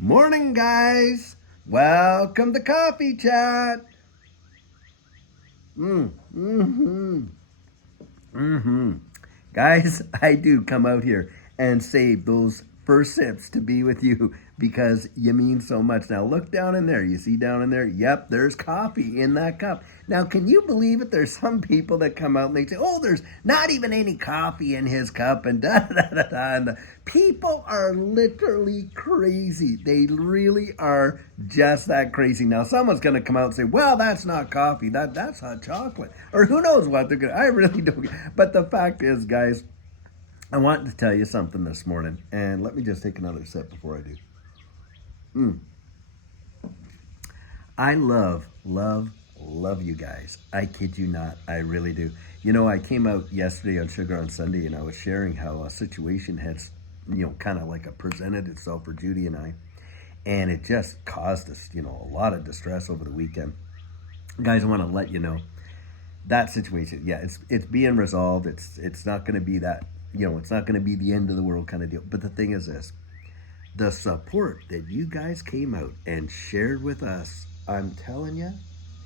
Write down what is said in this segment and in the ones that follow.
Morning, guys. Welcome to Coffee Chat. Mm, mm-hmm, mm-hmm. Guys, I do come out here and save those first sips to be with you because you mean so much. Now, look down in there. You see down in there? Yep, there's coffee in that cup. Now, can you believe it? There's some people that come out and they say, oh, there's not even any coffee in his cup, and da da da da. And the people are literally crazy. They really are just that crazy. Now, someone's going to come out and say, well, that's not coffee. That's hot chocolate. Or who knows what they're going to. I really don't. But the fact is, guys, I want to tell you something this morning, and let me just take another sip before I do. Mm. I love you guys. I kid you not. I really do. You know, I came out yesterday on Sugar on Sunday, and I was sharing how a situation had, kind of like presented itself for Judy and I, and it just caused us, a lot of distress over the weekend. Guys, I want to let you know that situation. Yeah, it's being resolved. It's not going to be that. It's not going to be the end of the world kind of deal. But the thing is this: the support that you guys came out and shared with us, I'm telling you,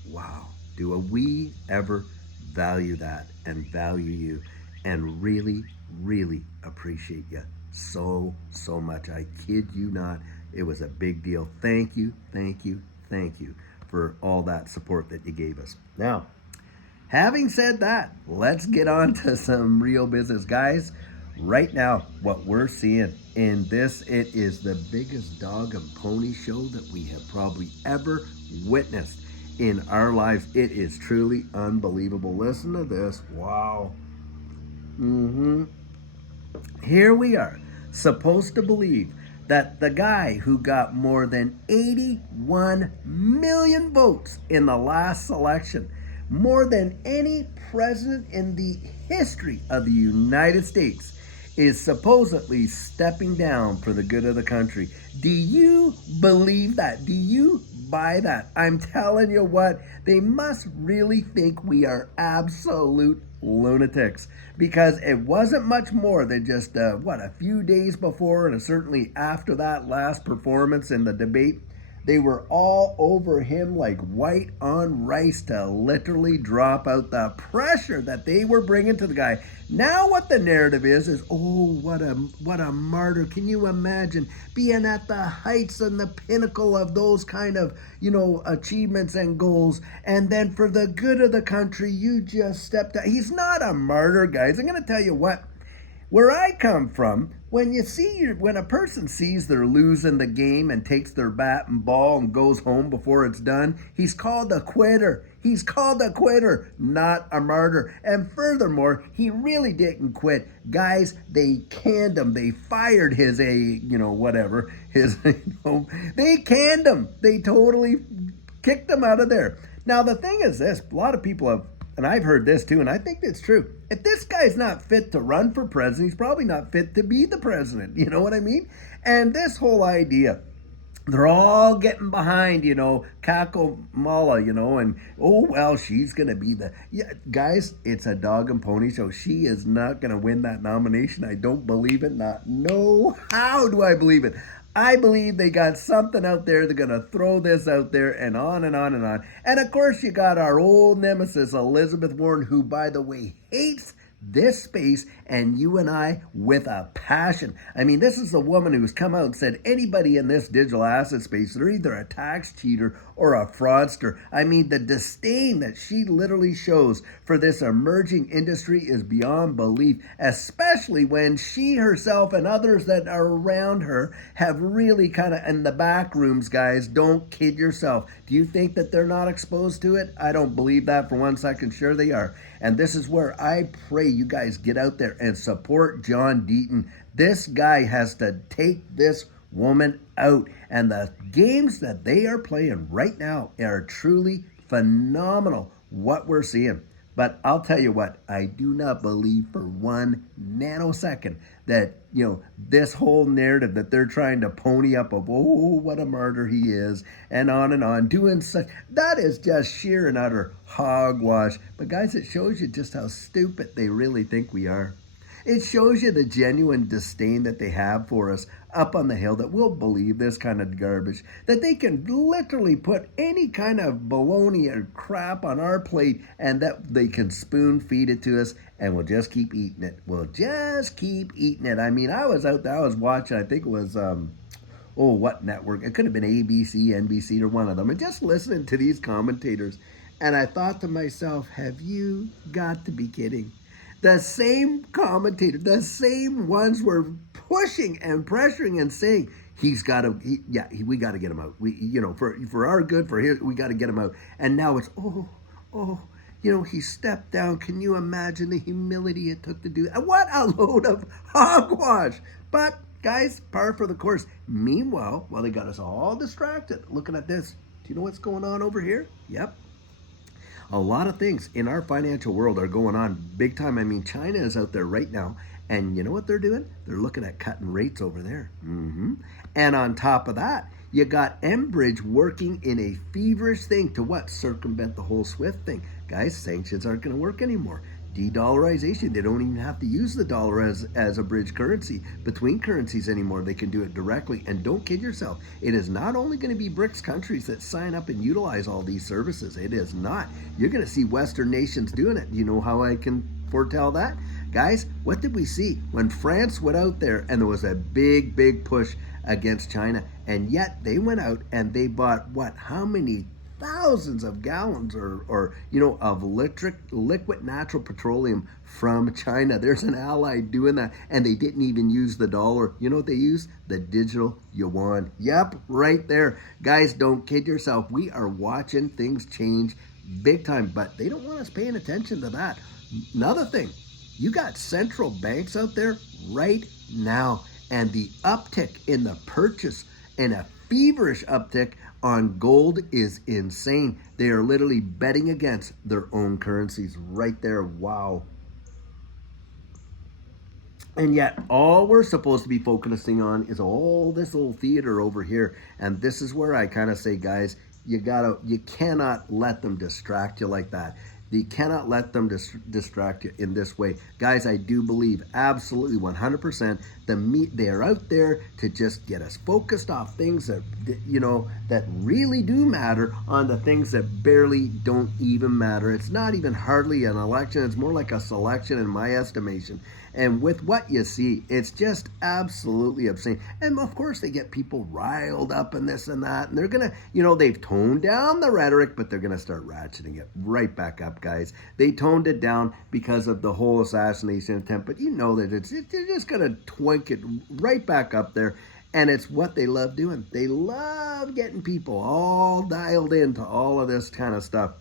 wow, do we ever value that and value you and really, really appreciate you so much. I kid you not. It was a big deal. Thank you, thank you, thank you for all that support that you gave us. Now, having said that, let's get on to some real business, guys. Right now, what we're seeing in this, it is the biggest dog and pony show that we have probably ever witnessed in our lives. It is truly unbelievable. Listen to this. Wow. Mm-hmm. Here we are, supposed to believe that the guy who got more than 81 million votes in the last election, more than any president in the history of the United States, is supposedly stepping down for the good of the country. Do you believe that? Do you buy that? I'm telling you what, they must really think we are absolute lunatics, because it wasn't much more than just a few days before and certainly after that last performance in the debate. They were all over him like white on rice to literally drop out the pressure that they were bringing to the guy. Now what the narrative is oh, what a martyr. Can you imagine being at the heights and the pinnacle of those kind of, achievements and goals, and then for the good of the country you just stepped out. He's not a martyr, guys. I'm going to tell you what. Where I come from, when a person sees they're losing the game and takes their bat and ball and goes home before it's done, he's called a quitter. He's called a quitter, not a martyr. And furthermore, he really didn't quit. Guys, they canned him. They fired his whatever. They canned him. They totally kicked him out of there. Now, the thing is this, a lot of people have, and I've heard this too, and I think it's true. If this guy's not fit to run for president, he's probably not fit to be the president. You know what I mean? And this whole idea, they're all getting behind, Kako Mala, and oh, well, she's going to be guys, it's a dog and pony show. She is not going to win that nomination. I don't believe it. How do I believe it? I believe they got something out there. They're going to throw this out there and on and on and on. And of course, you got our old nemesis, Elizabeth Warren, who, by the way, hates this space and you and I with a passion. I mean, this is the woman who's come out and said anybody in this digital asset space, they're either a tax cheater or a fraudster. I mean, the disdain that she literally shows for this emerging industry is beyond belief, especially when she herself and others that are around her have really kind of in the back rooms, guys. Don't kid yourself. Do you think that they're not exposed to it? I don't believe that for 1 second. Sure they are. And this is where I pray you guys get out there and support John Deaton. This guy has to take this woman out. And the games that they are playing right now are truly phenomenal, what we're seeing. But I'll tell you what, I do not believe for 1 nanosecond that, this whole narrative that they're trying to pony up of, oh, what a martyr he is, and on, doing such, that is just sheer and utter hogwash. But guys, it shows you just how stupid they really think we are. It shows you the genuine disdain that they have for us up on the hill, that we'll believe this kind of garbage, that they can literally put any kind of baloney or crap on our plate and that they can spoon feed it to us and we'll just keep eating it. We'll just keep eating it. I mean, I was out there, I was watching, I think it was what network? It could have been ABC, NBC, or one of them. And just listening to these commentators, and I thought to myself, have you got to be kidding? The same commentator, the same ones were pushing and pressuring and saying, we got to get him out. For our good, for his, we got to get him out. And now it's, he stepped down. Can you imagine the humility it took to do that? What a load of hogwash. But guys, par for the course. Meanwhile, while they got us all distracted, looking at this, do you know what's going on over here? Yep. A lot of things in our financial world are going on big time. I mean, China is out there right now, and you know what they're doing? They're looking at cutting rates over there. And on top of that, you got Enbridge working in a feverish thing to what? Circumvent the whole SWIFT thing. Guys, sanctions aren't going to work anymore. De-dollarization. They don't even have to use the dollar as a bridge currency between currencies anymore. They can do it directly. And don't kid yourself. It is not only going to be BRICS countries that sign up and utilize all these services. It is not. You're going to see Western nations doing it. You know how I can foretell that? Guys, what did we see? When France went out there and there was a big, big push against China, and yet they went out and they bought what? How many thousands of gallons of liquid natural petroleum from China? There's an ally doing that, and they didn't even use the dollar. You know what they used? The digital yuan. Yep, right there. Guys, don't kid yourself. We are watching things change big time, but they don't want us paying attention to that. Another thing, you got central banks out there right now, and the uptick in the purchase and a feverish uptick on gold is insane. They are literally betting against their own currencies right there. Wow. And yet all we're supposed to be focusing on is all this little theater over here. And this is where I kind of say, guys, you cannot let them distract you like that. You cannot let them distract you in this way. Guys, I do believe absolutely 100% they are out there to just get us focused off things that really do matter, on the things that barely don't even matter. It's not even hardly an election. It's more like a selection in my estimation. And with what you see, it's just absolutely obscene. And of course, they get people riled up and this and that. And they're going to, they've toned down the rhetoric, but they're going to start ratcheting it right back up, guys. They toned it down because of the whole assassination attempt. But that they're just going to twink it right back up there. And it's what they love doing. They love getting people all dialed into all of this kind of stuff,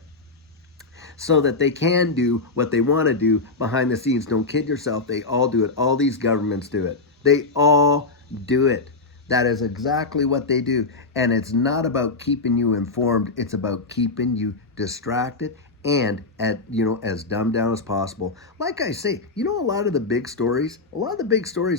so that they can do what they want to do behind the scenes. Don't kid yourself. They all do it. All these governments do it. They all do it. That is exactly what they do. And it's not about keeping you informed. It's about keeping you distracted and as dumbed down as possible. Like I say, a lot of the big stories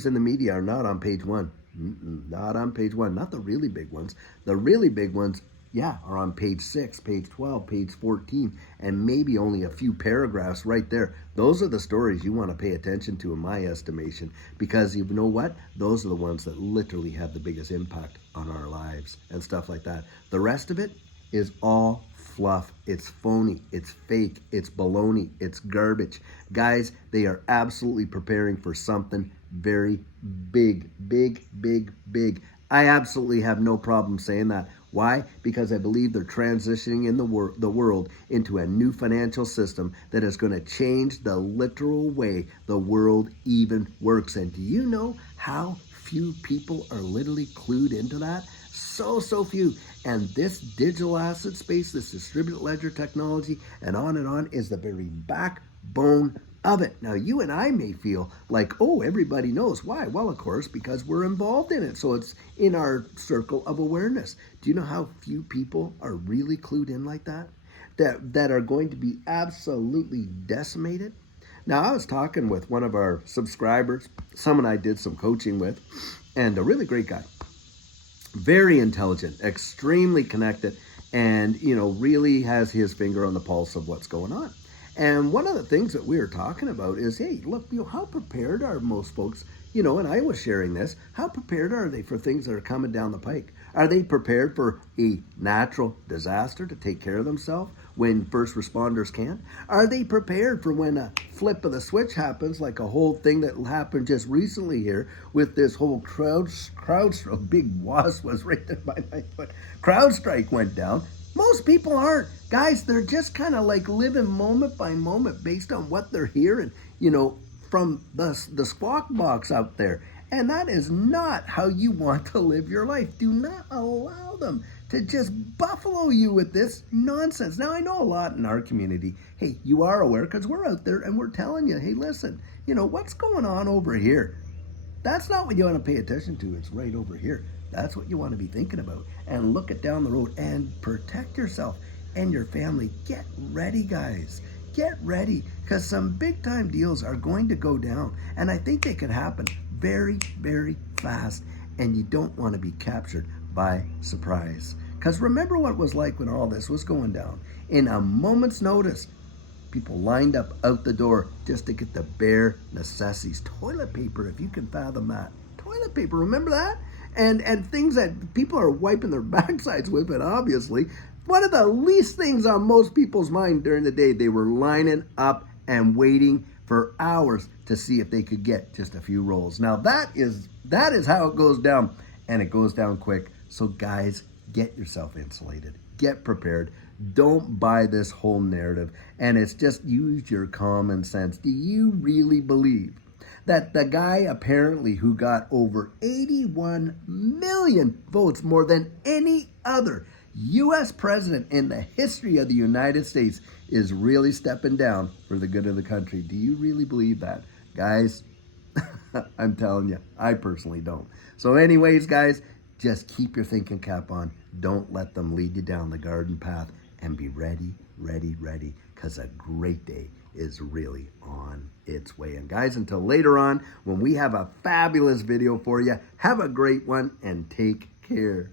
in the media are not on page one. Not on page one. Not the really big ones. The really big ones, are on page 6, page 12, page 14, and maybe only a few paragraphs right there. Those are the stories you want to pay attention to, in my estimation, because you know what? Those are the ones that literally have the biggest impact on our lives and stuff like that. The rest of it is all fluff. It's phony. It's fake. It's baloney. It's garbage. Guys, they are absolutely preparing for something very big, big, big, big. I absolutely have no problem saying that. Why? Because I believe they're transitioning in the world into a new financial system that is going to change the literal way the world even works. And do you know how few people are literally clued into that? So few. And this digital asset space, this distributed ledger technology, and on is the very backbone of it. Now, you and I may feel like, everybody knows. Why? Well, of course, because we're involved in it. So it's in our circle of awareness. Do you know how few people are really clued in like that? That are going to be absolutely decimated? Now, I was talking with one of our subscribers, someone I did some coaching with, and a really great guy. Very intelligent, extremely connected, and, really has his finger on the pulse of what's going on. And one of the things that we were talking about is, hey, look, how prepared are most folks? And I was sharing this. How prepared are they for things that are coming down the pike? Are they prepared for a natural disaster to take care of themselves when first responders can't? Are they prepared for when a flip of the switch happens, like a whole thing that happened just recently here with this whole crowd big wasp was right there by my foot. CrowdStrike went down. Most people aren't. Guys, they're just kind of like living moment by moment based on what they're hearing, from the squawk box out there. And that is not how you want to live your life. Do not allow them to just buffalo you with this nonsense. Now, I know a lot in our community. Hey, you are aware because we're out there and we're telling you, hey, listen, what's going on over here? That's not what you want to pay attention to. It's right over here. That's what you want to be thinking about. And look it down the road and protect yourself and your family. Get ready, guys. Get ready, because some big time deals are going to go down. And I think they could happen very, very fast. And you don't want to be captured by surprise. Because remember what it was like when all this was going down. In a moment's notice, people lined up out the door just to get the bare necessities. Toilet paper, if you can fathom that. Toilet paper, remember that? And things that people are wiping their backsides with, but obviously, one of the least things on most people's mind during the day, they were lining up and waiting for hours to see if they could get just a few rolls. Now that is how it goes down, and it goes down quick. So guys, get yourself insulated. Get prepared. Don't buy this whole narrative. And it's just use your common sense. Do you really believe that the guy apparently who got over 81 million votes, more than any other U.S. president in the history of the United States, is really stepping down for the good of the country? Do you really believe that? Guys, I'm telling you, I personally don't. So anyways, guys, just keep your thinking cap on. Don't let them lead you down the garden path, and be ready, ready, ready, because a great day is really on its way. And guys, until later on, when we have a fabulous video for you, have a great one and take care.